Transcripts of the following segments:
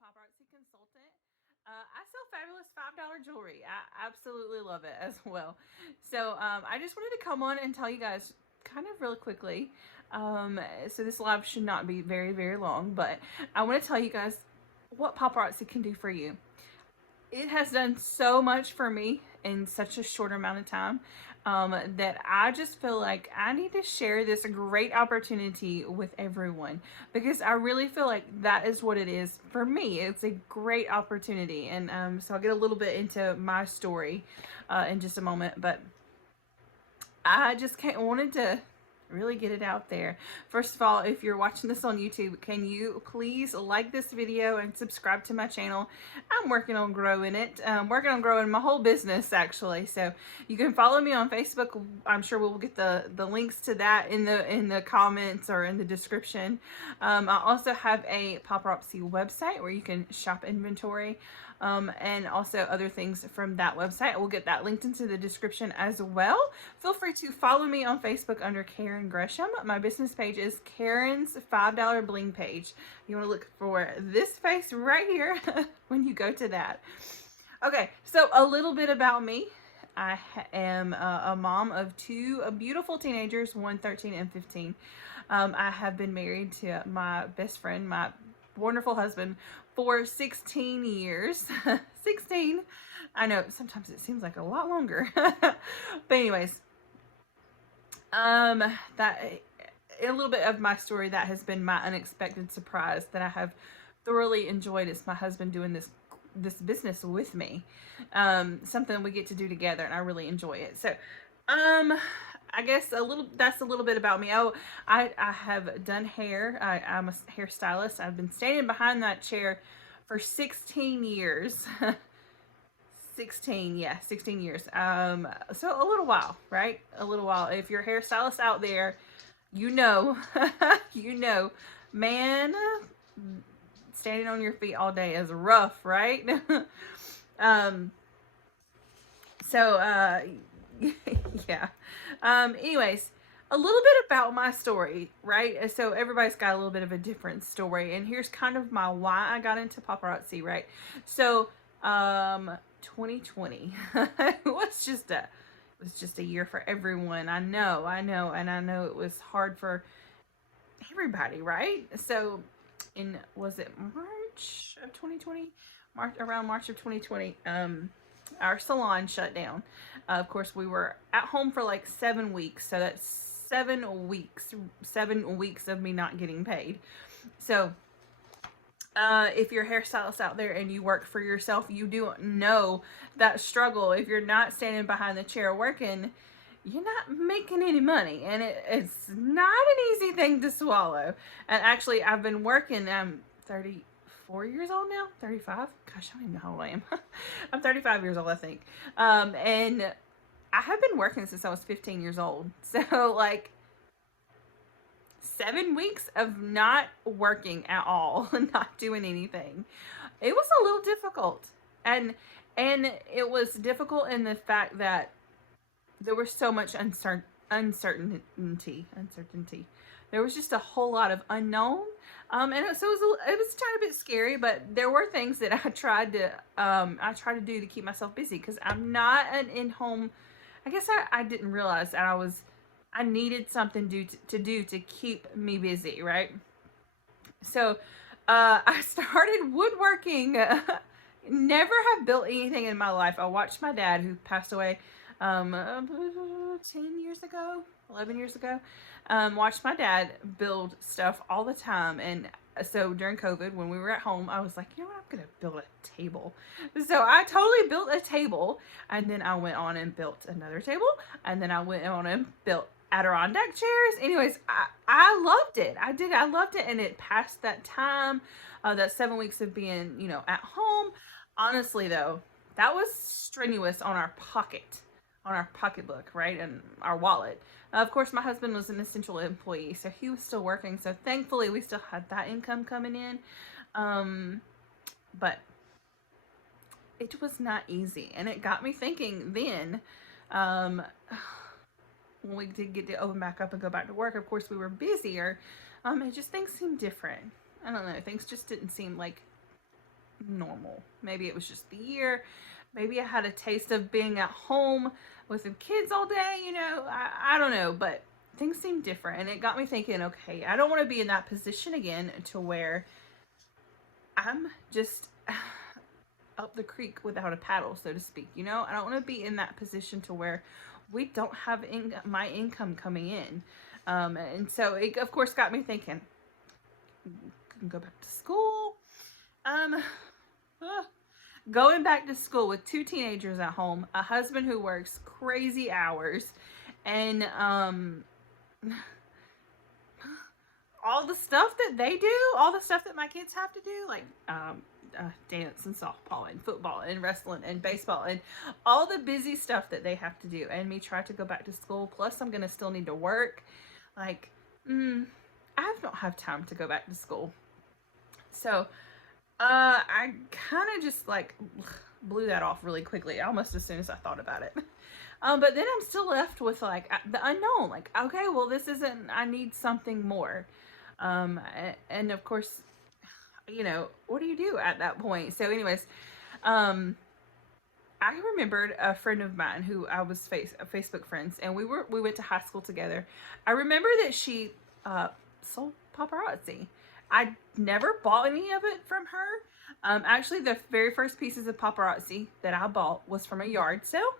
paparazzi consultant. I sell fabulous $5 jewelry. I absolutely love it as well. So I just wanted to come on and tell you guys kind of really quickly. So this live should not be very, very long, but I want to tell you guys what paparazzi can do for you. It has done so much for me in such a short amount of time that I just feel like I need to share this great opportunity with everyone, because I really feel like that is what it is for me. It's a great opportunity. And so I'll get a little bit into my story in just a moment, but I just wanted to really get it out there. First of all, if you're watching this on YouTube, can you please like this video and subscribe to my channel? I'm working on growing it. I'm working on growing my whole business, actually. So you can follow me on Facebook. I'm sure we'll get the links to that in the comments or in the description. I also have a paparazzi website where you can shop inventory. And also other things from that website. We'll get that linked into the description as well. Feel free to follow me on Facebook under Karen Gresham. My business page is Karen's $5 Bling page. You want to look for this face right here when you go to that. Okay, so a little bit about me. I am a mom of two beautiful teenagers, 13 and 15. I have been married to my best friend, my wonderful husband, for 16 years. 16. I know sometimes it seems like a lot longer. But anyways, that a little bit of my story, that has been my unexpected surprise that I have thoroughly enjoyed. It's my husband doing this business with me. Something we get to do together, and I really enjoy it. So I guess that's a little bit about me. Oh, I have done hair. I'm a hairstylist. I've been standing behind that chair for 16 years. 16 years. So a little while, right? A little while. If you're a hairstylist out there, you know, you know, man, standing on your feet all day is rough, right? So yeah. Anyways, a little bit about my story, right? So everybody's got a little bit of a different story, and here's kind of my why I got into paparazzi, right? So 2020 was just a year for everyone. I know, and I know it was hard for everybody, right? So was it March of 2020? Around March of 2020, our salon shut down. Of course, we were at home for like 7 weeks, so that's 7 weeks of me not getting paid. So if you're a hairstylist out there and you work for yourself, you do know that struggle. If you're not standing behind the chair working, you're not making any money, and it's not an easy thing to swallow. And actually, I've been working. I'm 34 years old now. 35. Gosh, I don't even know how old I am. I'm 35 years old, I think. And I have been working since I was 15 years old. So like 7 weeks of not working at all, not doing anything. It was a little difficult, and it was difficult in the fact that there was so much uncertainty. There was just a whole lot of unknown, and so it was a tiny bit scary. But there were things that I tried to do to keep myself busy, because I'm not an in-home. I guess I didn't realize that I needed something to do to keep me busy, right? So I started woodworking. Never have built anything in my life. I watched my dad, who passed away 10 years ago, 11 years ago, watched my dad build stuff all the time. And so during COVID, when we were at home, I was like, you know what, I'm gonna build a table. So I totally built a table, and then I went on and built another table, and then I went on and built Adirondack chairs. Anyways, I loved it. I loved it. And it passed that time, that 7 weeks of being, at home. Honestly though, that was strenuous on our pocketbook, right? And our wallet. Of course, my husband was an essential employee, so he was still working. So thankfully we still had that income coming in. But it was not easy. And it got me thinking then, when we did get to open back up and go back to work, of course we were busier. Things seemed different. I don't know. Things just didn't seem like normal. Maybe it was just the year. Maybe I had a taste of being at home with the kids all day, I don't know, but things seem different. And it got me thinking, okay, I don't want to be in that position again to where I'm just up the creek without a paddle, so to speak. I don't want to be in that position to where we don't have my income coming in. And so it, of course, got me thinking, go back to school. Going back to school with 2 teenagers at home, a husband who works crazy hours, and all the stuff that they do, all the stuff that my kids have to do, like dance and softball and football and wrestling and baseball and all the busy stuff that they have to do, and me try to go back to school, plus I'm gonna still need to work. Like, I don't have time to go back to school. So I kind of just like blew that off really quickly, almost as soon as I thought about it. But then I'm still left with like the unknown. Like, okay, well, this isn't, I need something more. And of course, what do you do at that point? So anyways, I remembered a friend of mine who I was Facebook friends, and we went to high school together. I remember that she sold paparazzi. I never bought any of it from her. Actually, the very first pieces of paparazzi that I bought was from a yard sale.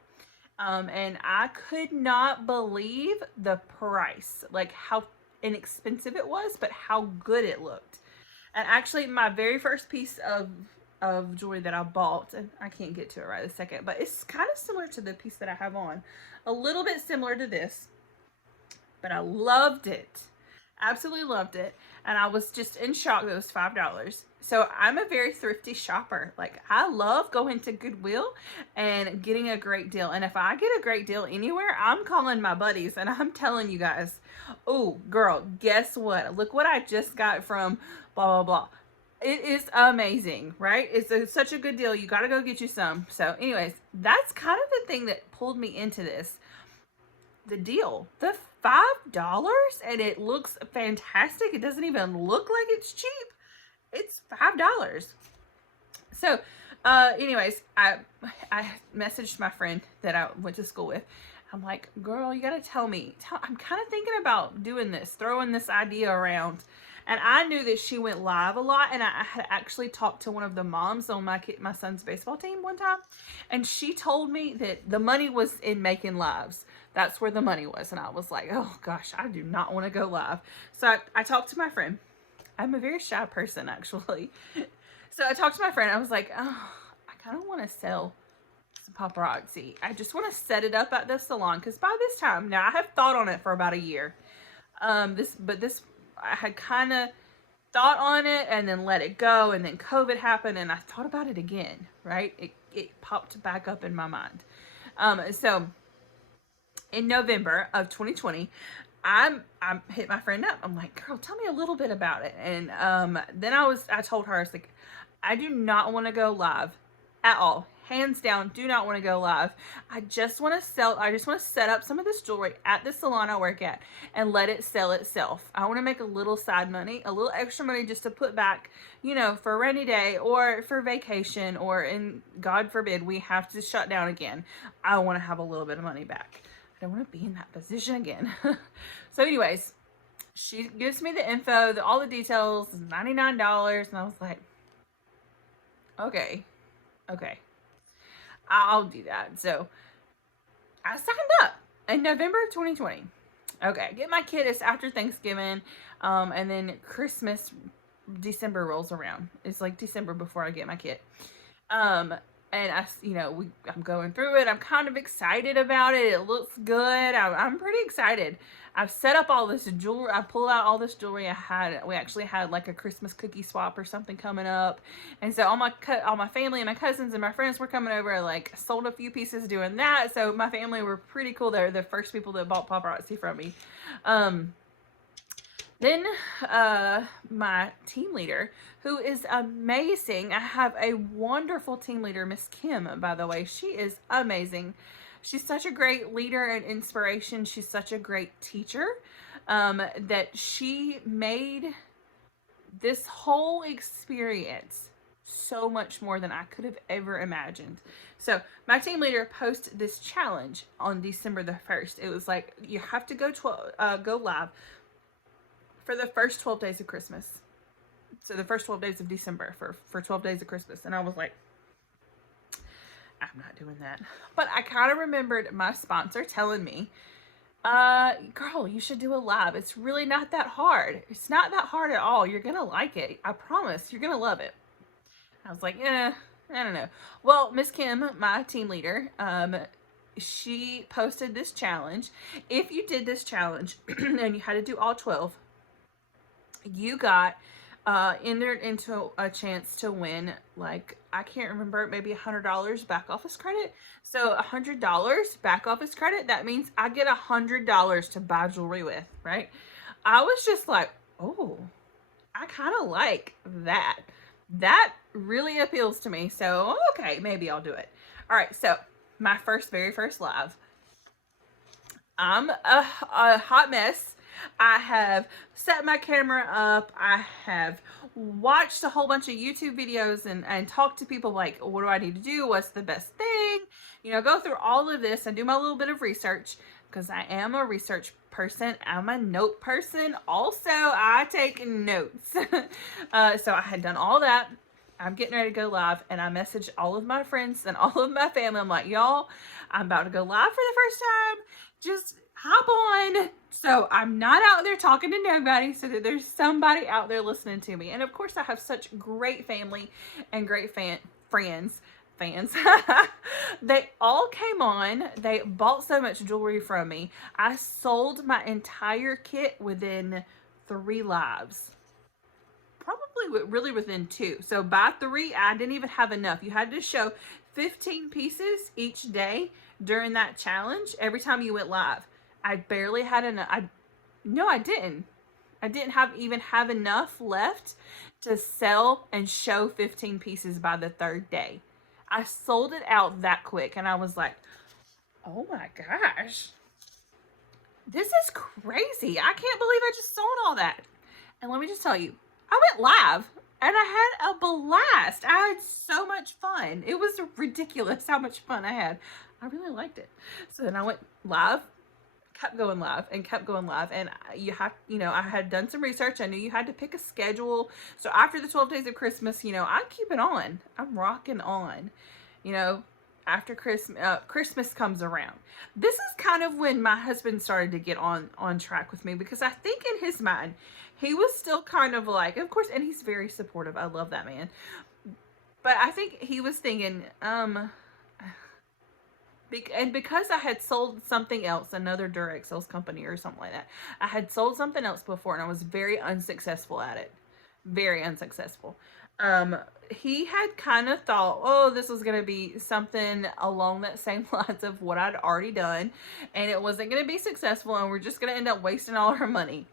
And I could not believe the price, like how inexpensive it was, but how good it looked. And actually, my very first piece of jewelry that I bought, and I can't get to it right this second, but it's kind of similar to the piece that I have on. A little bit similar to this, but I loved it. Absolutely loved it. And I was just in shock that it was $5. So I'm a very thrifty shopper. Like, I love going to Goodwill and getting a great deal. And if I get a great deal anywhere, I'm calling my buddies and I'm telling you guys, oh girl, guess what? Look what I just got from blah, blah, blah. It is amazing, right? It's such a good deal. You got to go get you some. So anyways, that's kind of the thing that pulled me into this. The deal, the $5, and it looks fantastic. It doesn't even look like it's cheap. It's $5. So anyways, I messaged my friend that I went to school with. I'm like, girl, you gotta tell me. I'm kind of thinking about doing this, throwing this idea around. And I knew that she went live a lot, and I had actually talked to one of the moms on my son's baseball team one time, and she told me that the money was in making lives. That's where the money was. And I was like, oh gosh, I do not want to go live. So I talked to my friend. I'm a very shy person, actually. So I talked to my friend. I was like, oh, I kind of want to sell some paparazzi. I just want to set it up at the salon, because by this time, now I have thought on it for about a year. I had kind of thought on it and then let it go, and then COVID happened, and I thought about it again, right? It popped back up in my mind. So in November of 2020, I hit my friend up. I'm like, girl, tell me a little bit about it. And then I told her, I was like, I do not want to go live at all. Hands down, do not want to go live. I just want to set up some of this jewelry at the salon I work at and let it sell itself. I want to make a little side money, a little extra money just to put back, for a rainy day or for vacation, or in God forbid we have to shut down again. I want to have a little bit of money back. I don't want to be in that position again. So anyways, she gives me the info, all the details, $99. And I was like, okay. I'll do that. So I signed up in November of 2020. Okay, I get my kid. It's after Thanksgiving. And then Christmas, December rolls around. It's like December before I get my kid. And I'm going through it. I'm kind of excited about it. It looks good. I'm pretty excited. I've set up all this jewelry. I pulled out all this jewelry we actually had like a Christmas cookie swap or something coming up. And so all my family and my cousins and my friends were coming over. I like sold a few pieces doing that. So my family were pretty cool. They're the first people that bought paparazzi from me. Then my team leader, who is amazing. I have a wonderful team leader, Miss Kim, by the way. She is amazing. She's such a great leader and inspiration. She's such a great teacher, that she made this whole experience so much more than I could have ever imagined. So my team leader posted this challenge on December the 1st. It was like, you have to go live for the first 12 days of Christmas. So the first 12 days of December for 12 days of Christmas. And I was like, I'm not doing that. But I kind of remembered my sponsor telling me, girl, you should do a live. It's really not that hard. It's not that hard at all. You're gonna like it. I promise. You're gonna love it. I was like, I don't know. Well, Miss Kim, my team leader, she posted this challenge. If you did this challenge and you had to do all 12, you got entered into a chance to win, like, I can't remember, maybe $100 back office credit. So $100 back office credit, that means I get $100 to buy jewelry with, right? I was just like, oh, I kind of like that. That really appeals to me. So, okay, maybe I'll do it. All right, so my very first live. I'm a hot mess. I have set my camera up. I have watched a whole bunch of YouTube videos and talked to people like, what do I need to do? What's the best thing? You know, go through all of this and do my little bit of research, because I am a research person. I'm a note person. Also, I take notes. So I had done all that. I'm getting ready to go live, and I messaged all of my friends and all of my family. I'm like, y'all, I'm about to go live for the first time. Just hop on. So I'm not out there talking to nobody, so that there's somebody out there listening to me. And of course, I have such great family and great fans. They all came on. They bought so much jewelry from me. I sold my entire kit within 3 lives. Probably really within 2. So by 3, I didn't even have enough. You had to show 15 pieces each day during that challenge every time you went live. I barely had enough. No, I didn't. I didn't even have enough left to sell and show 15 pieces by the 3rd day. I sold it out that quick, and I was like, oh my gosh, this is crazy. I can't believe I just sold all that. And let me just tell you, I went live and I had a blast. I had so much fun. It was ridiculous how much fun I had. I really liked it. So then I went live, kept going live and kept going live. And I had done some research. I knew you had to pick a schedule. So after the 12 days of Christmas, I keep it on. I'm rocking on, after Christmas comes around. This is kind of when my husband started to get on track with me, because I think in his mind, he was still kind of like, of course, and he's very supportive. I love that man. But I think he was thinking, and because I had sold something else, another direct sales company or something like that, I had sold something else before, and I was very unsuccessful at it. Very unsuccessful. He had kind of thought, oh, this was going to be something along that same lines of what I'd already done, and it wasn't going to be successful, and we're just going to end up wasting all our money.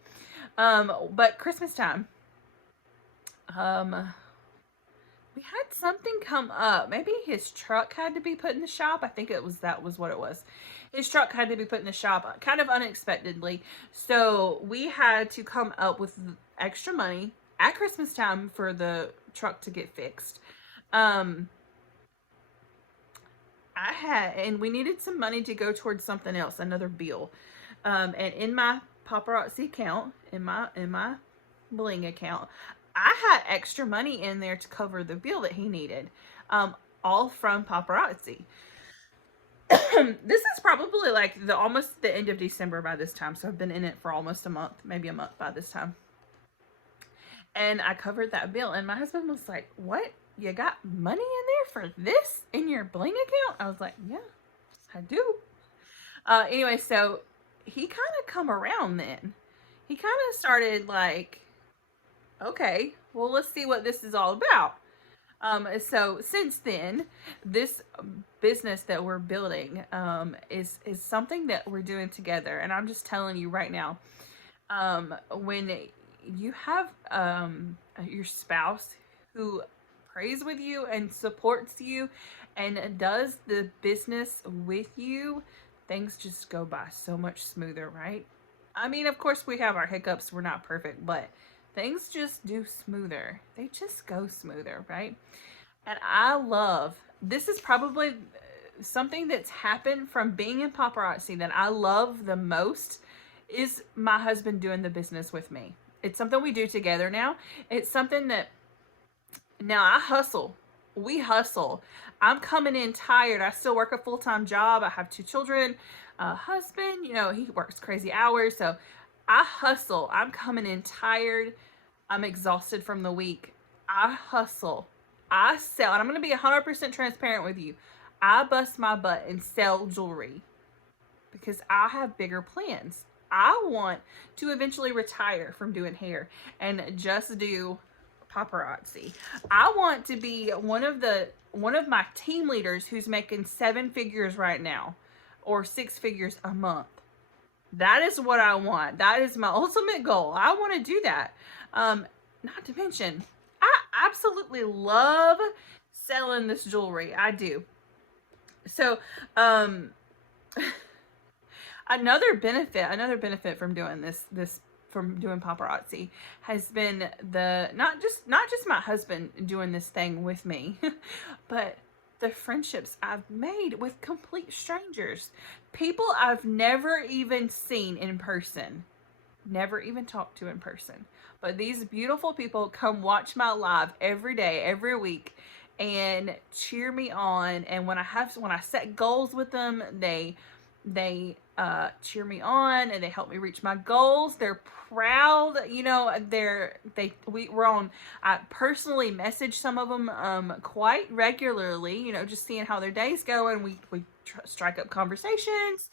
But Christmas time, we had something come up. Maybe his truck had to be put in the shop. I think that was what it was. His truck had to be put in the shop kind of unexpectedly. So we had to come up with extra money at Christmas time for the truck to get fixed. And we needed some money to go towards something else, another bill. And in my Paparazzi account, in my bling account, I had extra money in there to cover the bill that he needed, all from Paparazzi. This is probably like almost the end of December by this time, so I've been in it for almost a month, maybe a month by this time. And I covered that bill, and my husband was like, what? You got money in there for this in your bling account? I was like, yeah, I do. Anyway, so he kind of come around then. He kind of started like, okay, well, let's see what this is all about. So since then, this business that we're building is something that we're doing together. And I'm just telling you right now, when you have your spouse who prays with you and supports you and does the business with you, things just go by so much smoother, right? I mean, of course, we have our hiccups. We're not perfect, but things just do smoother. They just go smoother, right? And I love, this is probably something that's happened from being in paparazzi that I love the most is my husband doing the business with me. It's something we do together now. It's something that now I hustle. We hustle. I'm coming in tired. I still work a full-time job. I have 2 children, a husband, he works crazy hours. So I hustle. I'm coming in tired. I'm exhausted from the week. I hustle. I sell. And I'm going to be 100% transparent with you. I bust my butt and sell jewelry because I have bigger plans. I want to eventually retire from doing hair and just do paparazzi. I want to be one of my team leaders who's making 7 figures right now or 6 figures a month. That is what I want. That is my ultimate goal. I want to do that. Not to mention, I absolutely love selling this jewelry. I do. So, another benefit from doing this from doing paparazzi has been not just my husband doing this thing with me, but the friendships I've made with complete strangers, people I've never even seen in person, never even talked to in person, but these beautiful people come watch my live every day, every week, and cheer me on. And when I set goals with them, they cheer me on and they help me reach my goals. They're proud, we're on. I personally message some of them quite regularly, just seeing how their day's going. We strike up conversations.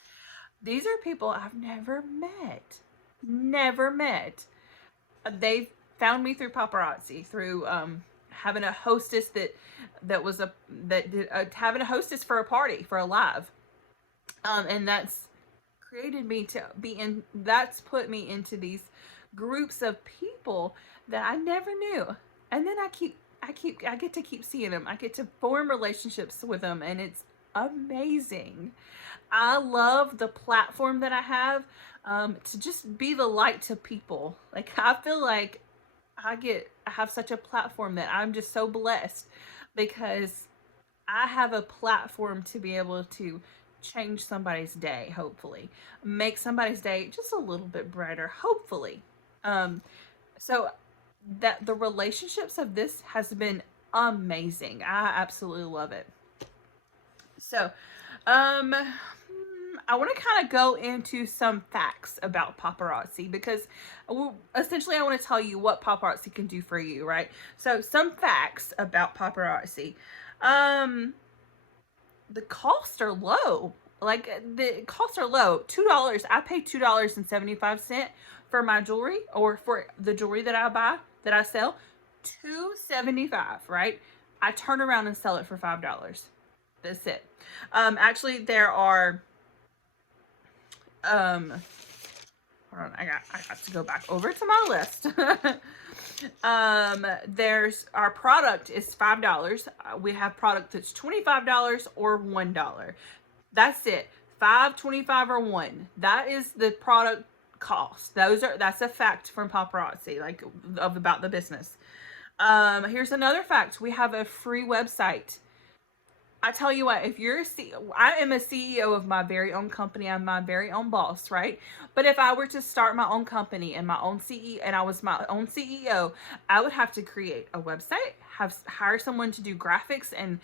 These are people I've never met. They found me through paparazzi, through having a hostess having a hostess for a party, for a live. And that's created me to be in, that's put me into these groups of people that I never knew. And then I get to keep seeing them. I get to form relationships with them, and it's amazing. I love the platform that I have to just be the light to people. Like, I feel like I have such a platform that I'm just so blessed because I have a platform to be able to change somebody's day, hopefully make somebody's day just a little bit brighter, hopefully. So that the relationships of this has been amazing. I absolutely love it. So I want to kind of go into some facts about paparazzi because essentially I want to tell you what paparazzi can do for you, right? So some facts about paparazzi. The costs are low. Like, the costs are low. $2. I pay $2.75 for my jewelry, or for the jewelry that I buy, that I sell. $2.75, right? I turn around and sell it for $5. That's it. Actually, there are hold on, I got to go back over to my list. There's, our product is $5. We have product that's $25 or $1. That's it. $5, $25, or $1. That is the product cost. That's a fact from paparazzi, like, about the business. Here's another fact. We have a free website. I tell you what, I am a CEO of my very own company. I'm my very own boss, right? But if I were to start my own company and my own CEO, and I was my own CEO, I would have to create a website, hire someone to do graphics and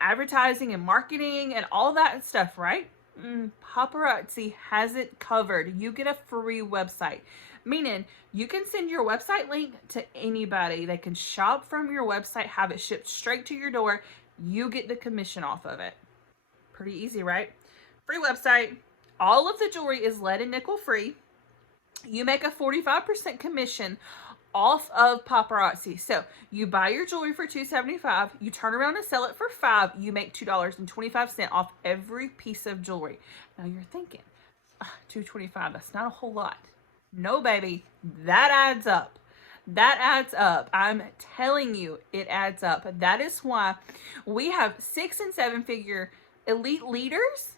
advertising and marketing and all that stuff, right? Paparazzi has it covered. You get a free website, meaning you can send your website link to anybody. They can shop from your website, have it shipped straight to your door. You get the commission off of it. Pretty easy, right? Free website. All of the jewelry is lead and nickel free. You make a 45% commission off of paparazzi. So you buy your jewelry for $2.75. You turn around and sell it for $5. You make $2.25 off every piece of jewelry. Now you're thinking, $2.25, that's not a whole lot. No, baby, that adds up. That adds up. I'm telling you, it adds up. That is why we have 6 and 7 figure elite leaders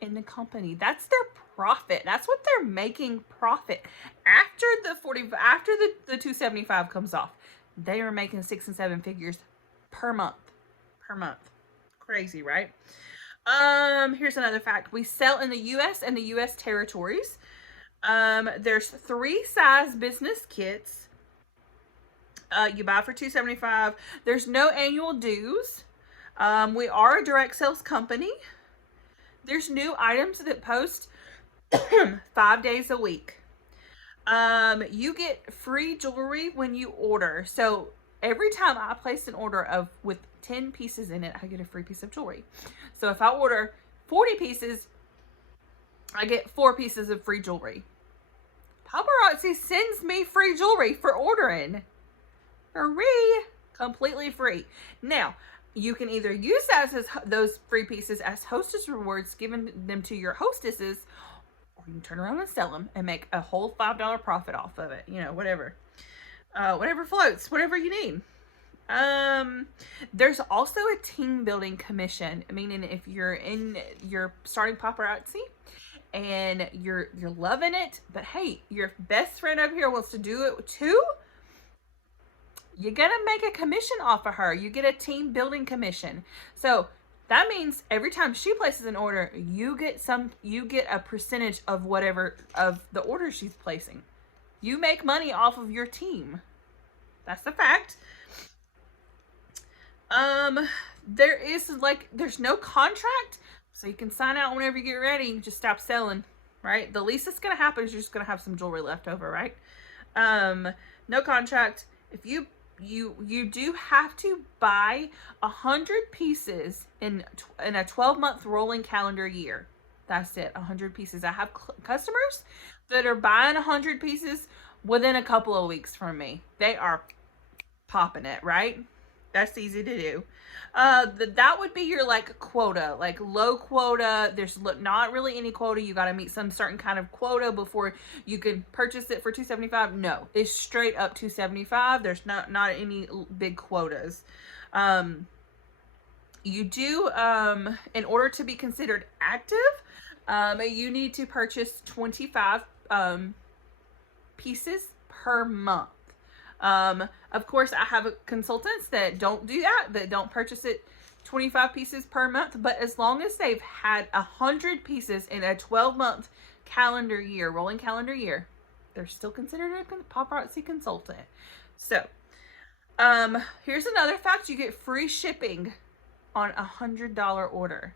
in the company. That's their profit. That's what they're making profit. After the 275 comes off, they are making 6 and 7 figures per month. Per month. Crazy, right? Here's another fact. We sell in the US and the US territories. There's 3 size business kits. You buy for $275. There's no annual dues. We are a direct sales company. There's new items that post 5 days a week. You get free jewelry when you order. So every time I place an order with 10 pieces in it, I get a free piece of jewelry. So if I order 40 pieces, I get 4 pieces of free jewelry. Paparazzi sends me free jewelry for ordering. Free. Completely free. Now, you can either use those free pieces as hostess rewards, giving them to your hostesses, or you can turn around and sell them and make a whole $5 profit off of it. You know, whatever. Whatever floats, whatever you need. There's also a team building commission, meaning if you're starting Paparazzi and you're loving it, but hey, your best friend over here wants to do it too, you're gonna make a commission off of her. You get a team building commission. So that means every time she places an order, you get a percentage of whatever of the order she's placing. You make money off of your team. That's the fact. There's no contract, so you can sign out whenever you get ready. You just stop selling, right? The least that's gonna happen is you're just gonna have some jewelry left over, right? No contract. If you do have to buy 100 pieces in a 12-month rolling calendar year. That's it, 100 pieces. I have customers that are buying 100 pieces within a couple of weeks from me. They are popping it, right? That's easy to do. That would be your quota, like low quota. There's not really any quota. You got to meet some certain kind of quota before you can purchase it for $275. No, it's straight up $275. There's not any big quotas. You do, in order to be considered active, you need to purchase 25 pieces per month. Of course, I have consultants that don't do that don't purchase it 25 pieces per month, but as long as they've had 100 pieces in a 12-month calendar year, rolling calendar year, they're still considered a paparazzi consultant. So, here's another fact. You get free shipping on a $100 order.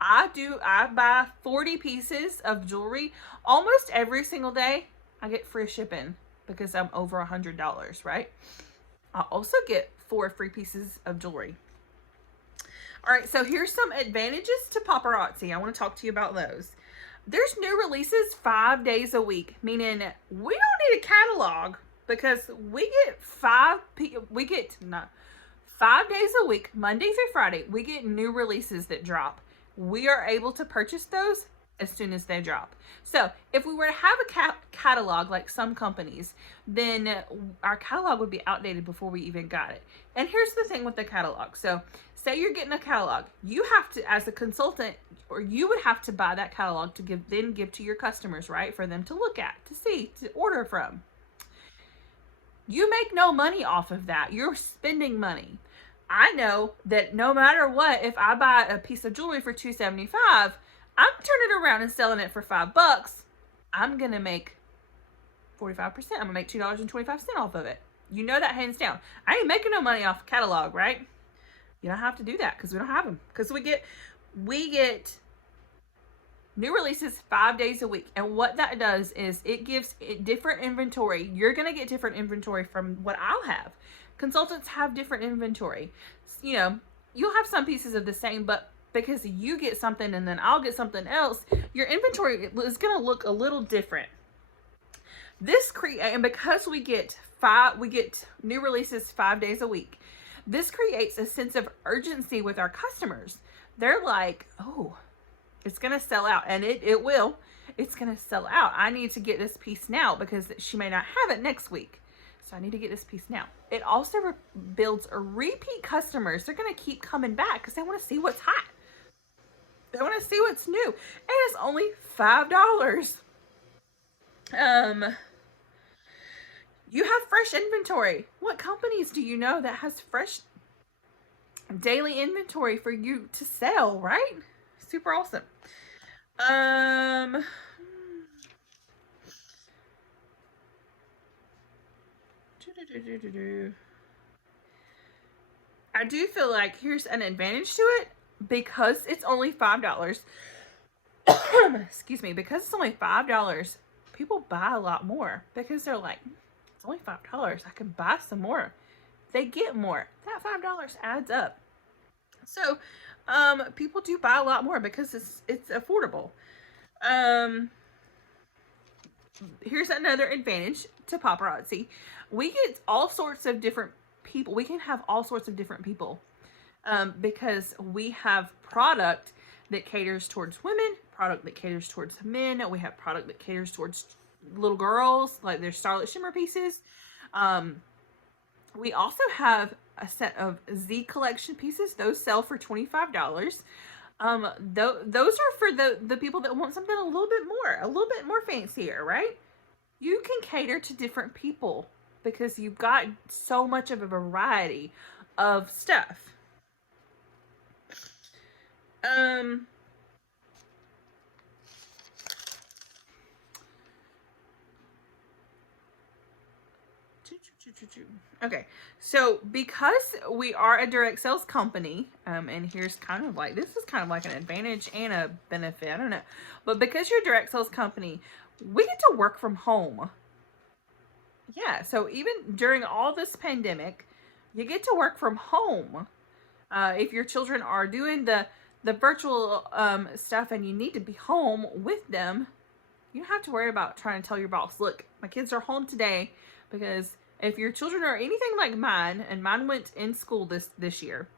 I buy 40 pieces of jewelry almost every single day. I get free shipping because I'm over $100, right? I also get 4 free pieces of jewelry. All right, so here's some advantages to Paparazzi. I want to talk to you about those. There's new releases 5 days a week, meaning we don't need a catalog because we get 5 days a week, Monday through Friday, we get new releases that drop. We are able to purchase those as soon as they drop. So if we were to have a catalog like some companies, then our catalog would be outdated before we even got it. And here's the thing with the catalog. So say you're getting a catalog, you have to, as a consultant, or you would have to buy that catalog to give to your customers, right? For them to look at, to see, to order from. You make no money off of that. You're spending money. I know that no matter what, if I buy a piece of jewelry for $275, I'm turning it around and selling it for $5. I'm going to make 45%. I'm going to make $2.25 off of it. You know that hands down. I ain't making no money off catalog, right? You don't have to do that because we don't have them. Because we get new releases 5 days a week. And what that does is it gives it different inventory. You're going to get different inventory from what I'll have. Consultants have different inventory. You know, you'll have some pieces of the same, but because you get something and then I'll get something else, your inventory is going to look a little different. And because we get new releases 5 days a week, this creates a sense of urgency with our customers. They're like, oh, it's going to sell out, and it will. It's going to sell out. I need to get this piece now because she may not have it next week. So I need to get this piece now. It also builds a repeat customers. They're going to keep coming back because they want to see what's hot. They want to see what's new. And it's only $5. You have fresh inventory. What companies do you know that has fresh daily inventory for you to sell, right? Super awesome. I do feel like here's an advantage to it because it's only $5. Excuse me, because it's only $5, people buy a lot more because they're like, it's only $5. I can buy some more. They get more. That $5 adds up. So, people do buy a lot more because it's affordable. Here's another advantage to Paparazzi. We get all sorts of different people. We can have all sorts of different people because we have product that caters towards women, product that caters towards men. We have product that caters towards little girls, like their Starlit Shimmer pieces. We also have a set of Z collection pieces. Those sell for $25. Those are for the people that want something a little bit more fancier, right? You can cater to different people because you've got so much of a variety of stuff. Okay, so because we are a direct sales company, and here's kind of like, this is kind of like an advantage and a benefit, I don't know, but because you're a direct sales company, we get to work from home. Yeah, so even during all this pandemic, you get to work from home. If your children are doing the virtual stuff and you need to be home with them, you don't have to worry about trying to tell your boss, look, my kids are home today, because if your children are anything like mine, and mine went in school this year,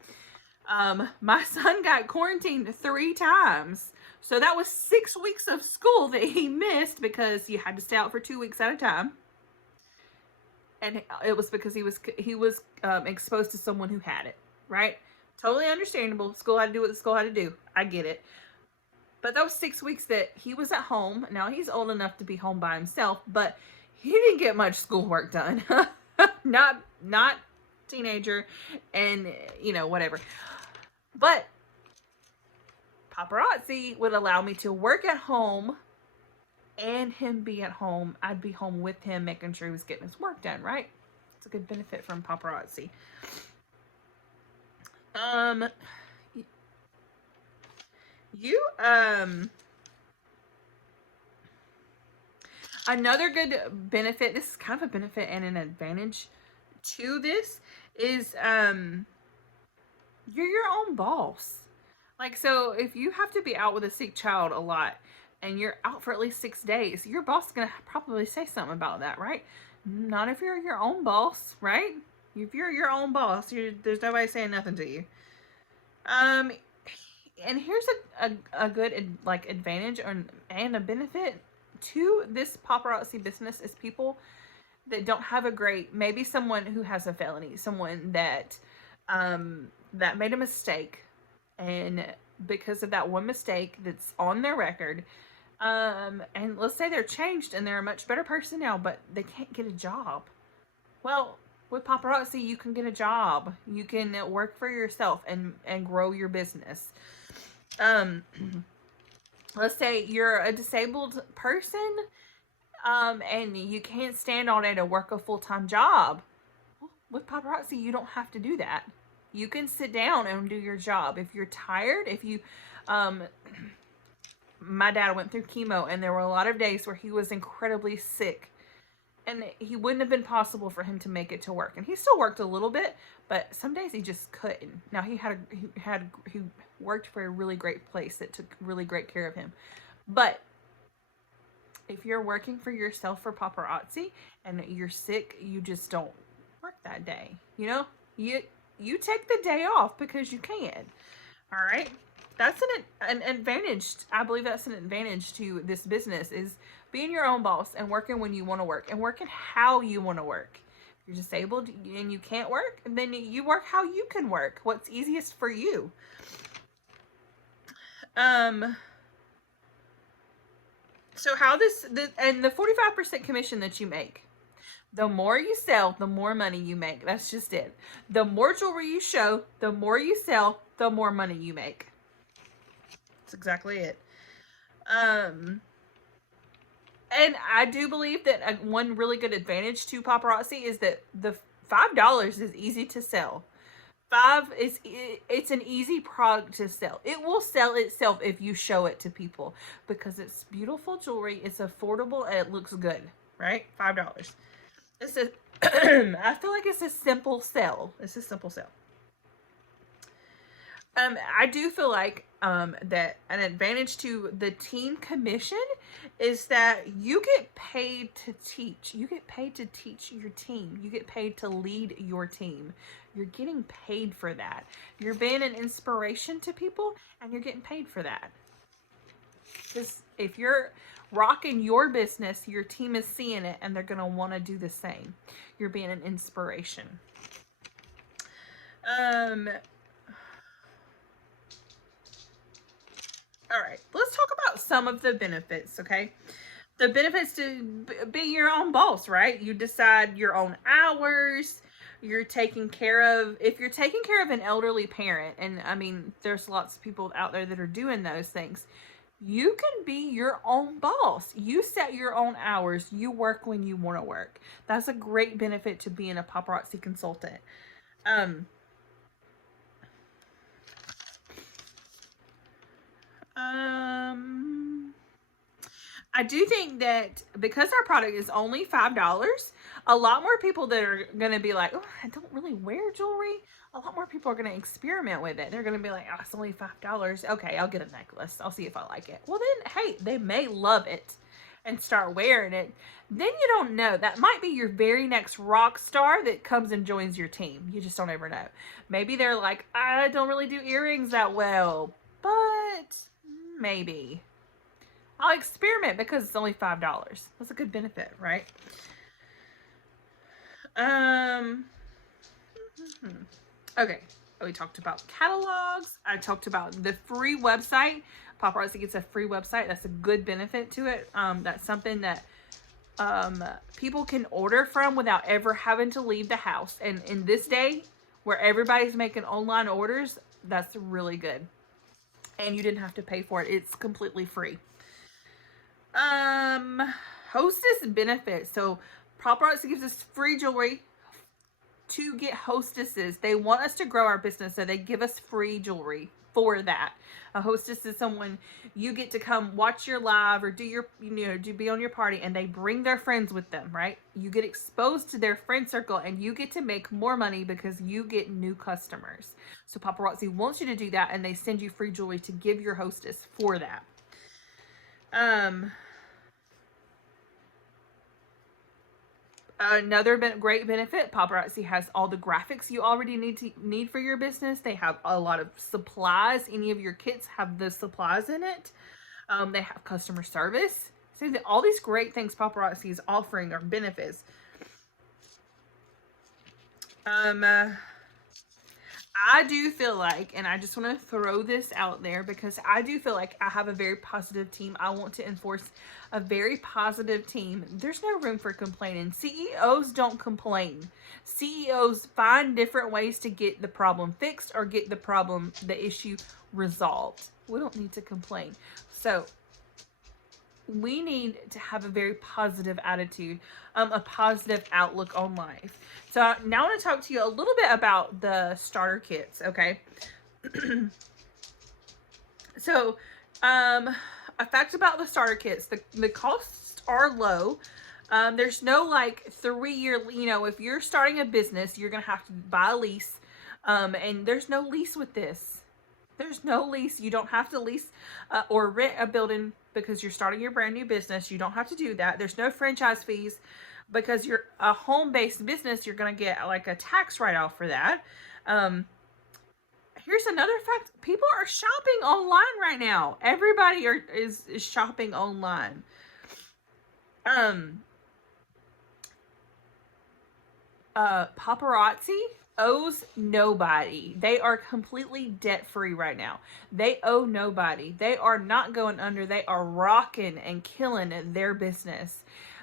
my son got quarantined 3 times. So that was 6 weeks of school that he missed because you had to stay out for 2 weeks at a time. And it was because he was exposed to someone who had it, right? Totally understandable. School had to do what the school had to do. I get it. But that was 6 weeks that he was at home. Now he's old enough to be home by himself, but he didn't get much schoolwork done. not teenager, and whatever. But Paparazzi would allow me to work at home and him be at home. I'd be home with him, making sure he was getting his work done, right? It's a good benefit from Paparazzi. Another good benefit, this is kind of a benefit and an advantage to this, is you're your own boss. Like, so if you have to be out with a sick child a lot and you're out for at least 6 days, your boss is going to probably say something about that, right? Not if you're your own boss, right? If you're your own boss, there's nobody saying nothing to you. And here's a good advantage and a benefit to this Paparazzi business is people that don't have maybe someone who has a felony, someone that that made a mistake, and because of that one mistake that's on their record, and let's say they're changed and they're a much better person now, but they can't get a job. Well, with Paparazzi, you can get a job. You can work for yourself and grow your business. Let's say you're a disabled person, and you can't stand all day to work a full-time job. With Paparazzi, you don't have to do that. You can sit down and do your job. If you're tired, my dad went through chemo, and there were a lot of days where he was incredibly sick, and he wouldn't have been possible for him to make it to work. And he still worked a little bit, but some days he just couldn't. Now he worked for a really great place that took really great care of him. But if you're working for yourself for Paparazzi and you're sick, you just don't work that day. You take the day off because you can. All right. That's an advantage. I believe that's an advantage to this business, is being your own boss and working when you want to work and working how you want to work. If you're disabled and you can't work, then you work how you can work. What's easiest for you. Um, so how and the 45% commission that you make, the more you sell, the more money you make. That's just it. The more jewelry you show, the more you sell, the more money you make. That's exactly it. Um, and I do believe that one really good advantage to paparazzi is that the $5 is easy to sell. It's an easy product to sell. It will sell itself if you show it to people because it's beautiful jewelry, it's affordable, and it looks good. Right? $5. It's a I feel like it's a simple sell. It's a simple sell. I do feel like that an advantage to the team commission is that you get paid to teach. You get paid to teach your team. You get paid to lead your team. You're getting paid for that. You're being an inspiration to people, and you're getting paid for that. Because if you're rocking your business, your team is seeing it, and they're going to want to do the same. You're being an inspiration. All right, let's talk about some of the benefits, okay? The benefits to be your own boss, right? You decide your own hours. You're taking care of, if you're taking care of an elderly parent, and I mean, there's lots of people out there that are doing those things. You can be your own boss. You set your own hours. You work when you want to work. That's a great benefit to being a paparazzi consultant. Um, Um, I do think that because our product is only $5, a lot more people that are going to be like, oh, I don't really wear jewelry. A lot more people are going to experiment with it. They're going to be like, oh, it's only $5. Okay, I'll get a necklace. I'll see if I like it. Well, then, hey, they may love it and start wearing it. Then you don't know. That might be your very next rock star that comes and joins your team. You just don't ever know. Maybe they're like, I don't really do earrings that well, but maybe I'll experiment because it's only $5. That's a good benefit, right? Okay. We talked about catalogs. I talked about the free website. Paparazzi gets a free website. That's a good benefit to it. That's something that people can order from without ever having to leave the house. And in this day, where everybody's making online orders, that's really good. And you didn't have to pay for it. It's completely free. Hostess benefits. So Paparazzi gives us free jewelry to get hostesses. They want us to grow our business, so they give us free jewelry for that. A hostess is someone you get to come watch your live or do your, do be on your party, and they bring their friends with them, right? You get exposed to their friend circle, and you get to make more money because you get new customers. So Paparazzi wants you to do that, and they send you free jewelry to give your hostess for that. Another great benefit, Paparazzi has all the graphics you already need for your business. They have a lot of supplies. Any of your kits have the supplies in it. They have customer service. So all these great things Paparazzi is offering are benefits. I do feel like, and I just want to throw this out there because I do feel like I have a very positive team. I want to enforce a very positive team. There's no room for complaining. CEOs don't complain. CEOs find different ways to get the problem fixed or get the issue resolved. We don't need to complain. So we need to have a very positive attitude, a positive outlook on life. So now I want to talk to you a little bit about the starter kits, okay? So, a fact about the starter kits, the costs are low. There's no like 3-year, if you're starting a business, you're going to have to buy a lease. And there's no lease with this. There's no lease. You don't have to lease or rent a building because you're starting your brand new business. You don't have to do that. There's no franchise fees because you're a home-based business. You're going to get like a tax write-off for that. Here's another fact. People are shopping online right now. Everybody is shopping online. Paparazzi owes nobody. They are completely debt free right now. They owe nobody. They are not going under. They are rocking and killing their business.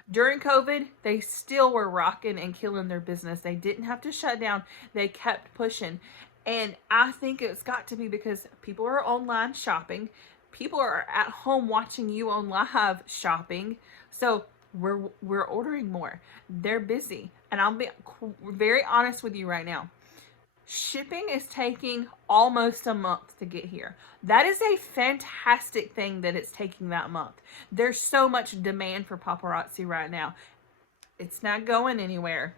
During COVID, they still were rocking and killing their business. They didn't have to shut down. They kept pushing. And I think it's got to be because people are online shopping. People are at home watching you on live shopping. So we're ordering more. They're busy. And I'll be very honest with you right now. Shipping is taking almost a month to get here. That is a fantastic thing that it's taking that month. There's so much demand for paparazzi right now. It's not going anywhere.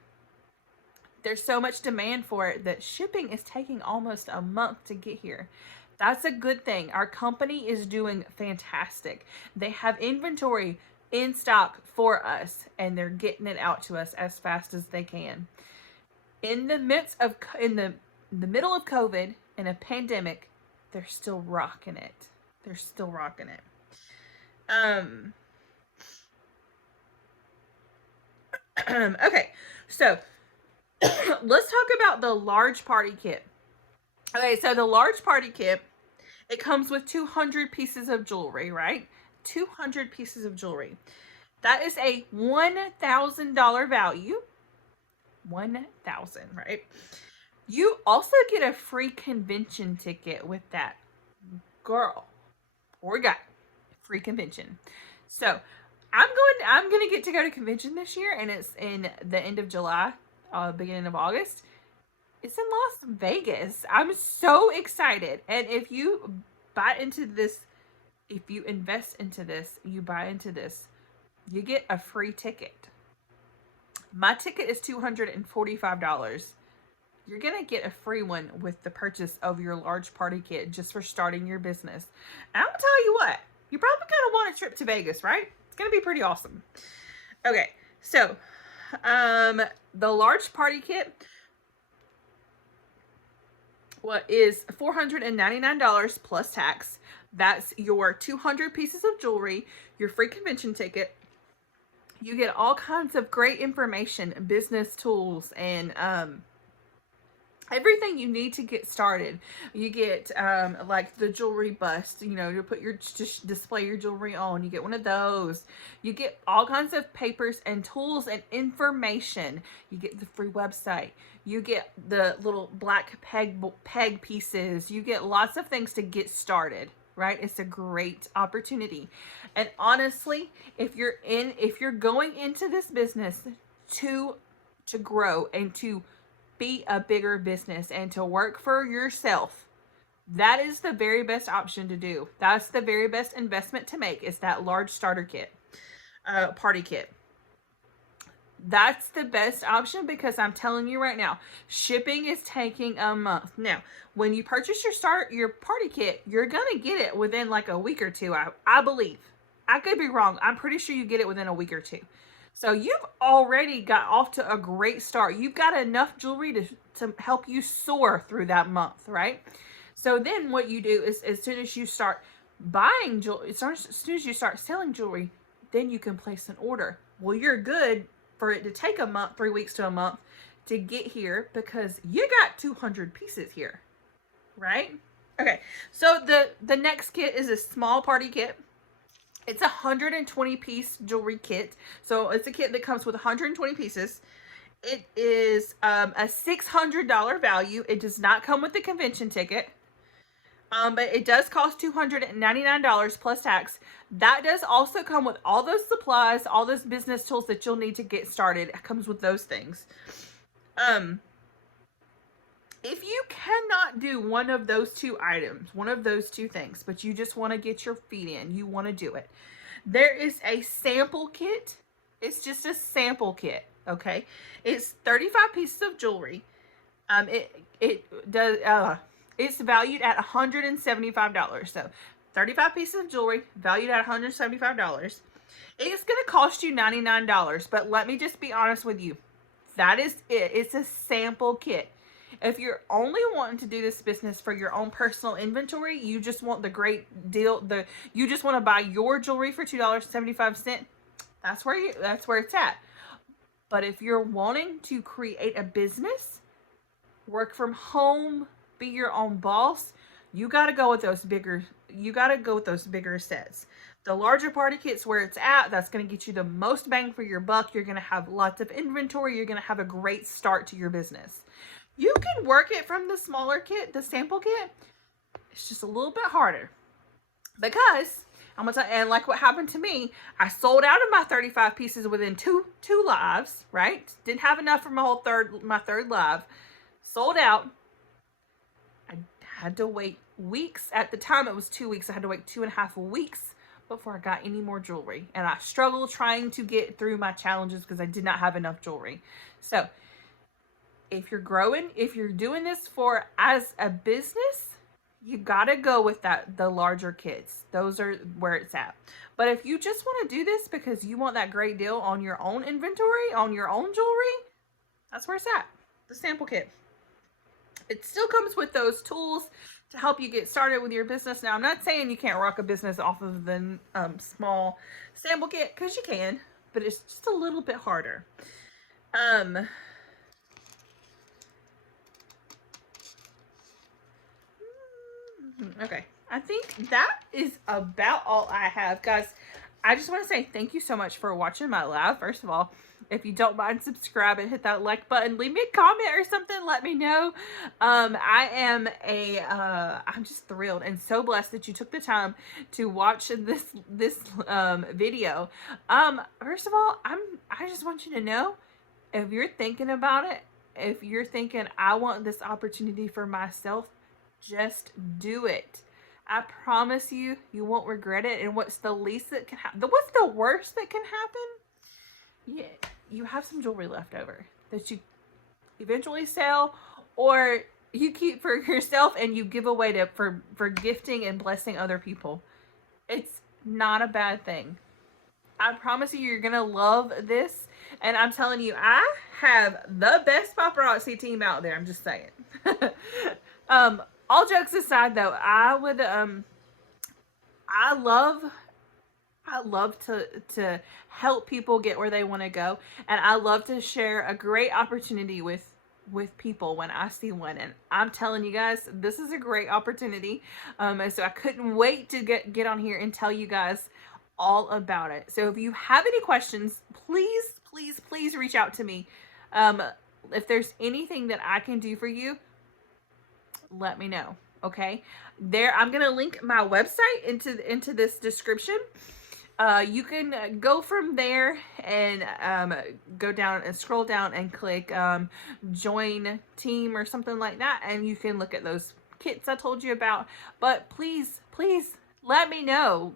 There's so much demand for it that shipping is taking almost a month to get here. That's a good thing. Our company is doing fantastic. They have inventory in stock for us, and they're getting it out to us as fast as they can. In the middle of COVID and a pandemic, they're still rocking it. They're still rocking it. Okay, so let's talk about the large party kit. Okay, so the large party kit, it comes with 200 pieces of jewelry, right? 200 pieces of jewelry. That is a $1,000 value. 1,000, right? You also get a free convention ticket with that. Girl or guy, free convention. So I'm gonna get to go to convention this year, and it's in the end of July, beginning of August. It's in Las Vegas. I'm so excited. And if you buy into this, if you invest into this, you buy into this, you get a free ticket. My ticket is $245. You're going to get a free one with the purchase of your large party kit just for starting your business. And I'm going to tell you what, you probably kind of want a trip to Vegas, right? It's going to be pretty awesome. Okay, so the large party kit, what is $499 plus tax. That's your 200 pieces of jewelry, your free convention ticket. You get all kinds of great information, business tools, and everything you need to get started. You get like the jewelry bust, you know, to put your display your jewelry on. You get one of those. You get all kinds of papers and tools and information. You get the free website. You get the little black peg pieces. You get lots of things to get started. Right? It's a great opportunity. And honestly, if you're going into this business to grow and to be a bigger business and to work for yourself, that is the very best option to do. That's the very best investment to make, is that large starter kit, party kit. That's the best option, because I'm telling you right now, shipping is taking a month. Now, when you purchase your party kit, you're going to get it within like a week or two, I believe. I could be wrong. I'm pretty sure you get it within a week or two. So you've already got off to a great start. You've got enough jewelry to help you soar through that month, right? So then what you do is, as soon as you start buying jewelry, as soon as you start selling jewelry, then you can place an order. Well, you're good for it to take a month, 3 weeks to a month to get here, because you got 200 pieces here, right? Okay, so the next kit is a small party kit. It's a 120 piece jewelry kit. So it's a kit that comes with 120 pieces. It is a $600 value. It does not come with the convention ticket. But it does cost $299 plus tax. That does also come with all those supplies, all those business tools that you'll need to get started. It comes with those things. If you cannot do one of those two items, one of those two things, but you just want to get your feet in, you want to do it, there is a sample kit. It's just a sample kit, okay? It's 35 pieces of jewelry. It's valued at $175. So 35 pieces of jewelry valued at $175. It's going to cost you $99. But let me just be honest with you. That is it. It's a sample kit. If you're only wanting to do this business for your own personal inventory, you just want the great deal, you just want to buy your jewelry for $2.75, that's where it's at. But if you're wanting to create a business work from home, be your own boss, you got to go with those bigger sets. The larger party kit's where it's at. That's going to get you the most bang for your buck. You're going to have lots of inventory. You're going to have a great start to your business. You can work it from the smaller kit, the sample kit. It's just a little bit harder because I'm gonna tell you, and like what happened to me, I sold out of my 35 pieces within two lives, right? Didn't have enough for my third live. Sold out. I had to wait weeks. At the time, it was 2 weeks. I had to wait 2.5 weeks before I got any more jewelry. And I struggled trying to get through my challenges because I did not have enough jewelry. So if you're growing, if you're doing this for as a business, you gotta go with the larger kits. Those are where it's at. But if you just want to do this because you want that great deal on your own inventory, on your own jewelry, that's where it's at. The sample kit. It still comes with those tools to help you get started with your business. Now, I'm not saying you can't rock a business off of the small sample kit, because you can, but it's just a little bit harder. Okay, I think that is about all I have, guys. I just want to say thank you so much for watching my live. First of all, if you don't mind, subscribe and hit that like button. Leave me a comment or something. Let me know. I'm just thrilled and so blessed that you took the time to watch this video. First of all, I just want you to know, if you're thinking about it, if you're thinking, I want this opportunity for myself, just do it. I promise you, you won't regret it. And what's the least that can happen? What's the worst that can happen? Yeah, you have some jewelry left over that you eventually sell, or you keep for yourself and you give away for gifting and blessing other people. It's not a bad thing. I promise you, you're gonna love this. And I'm telling you, I have the best paparazzi team out there. I'm just saying. All jokes aside, though, I love to help people get where they want to go, and I love to share a great opportunity with people when I see one. And I'm telling you guys, this is a great opportunity. So I couldn't wait to get on here and tell you guys all about it. So if you have any questions, please reach out to me. If there's anything that I can do for you, let me know. Okay, I'm gonna link my website into this description. You can go from there and go down and scroll down and click join team or something like that, and you can look at those kits I told you about. But please let me know.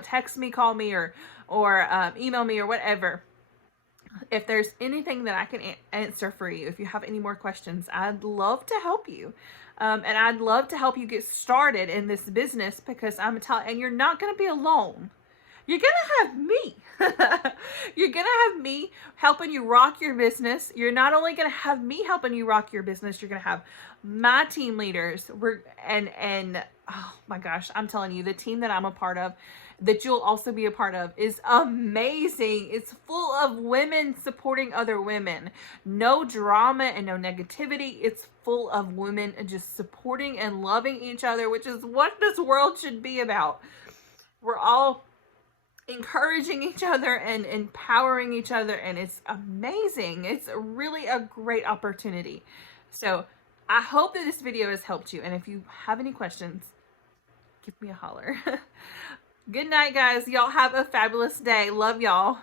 Text me, call me, or email me, or whatever. If there's anything that I can answer for you, if you have any more questions, I'd love to help you. And I'd love to help you get started in this business, because and you're not going to be alone. You're going to have me. You're going to have me helping you rock your business. You're not only going to have me helping you rock your business, you're going to have my team leaders. And oh my gosh, I'm telling you, the team that I'm a part of, that you'll also be a part of, is amazing. It's full of women supporting other women. No drama and no negativity. It's full of women just supporting and loving each other, which is what this world should be about. We're all encouraging each other and empowering each other, and it's amazing. It's really a great opportunity. So I hope that this video has helped you, and if you have any questions, give me a holler. Good night, guys. Y'all have a fabulous day. Love y'all.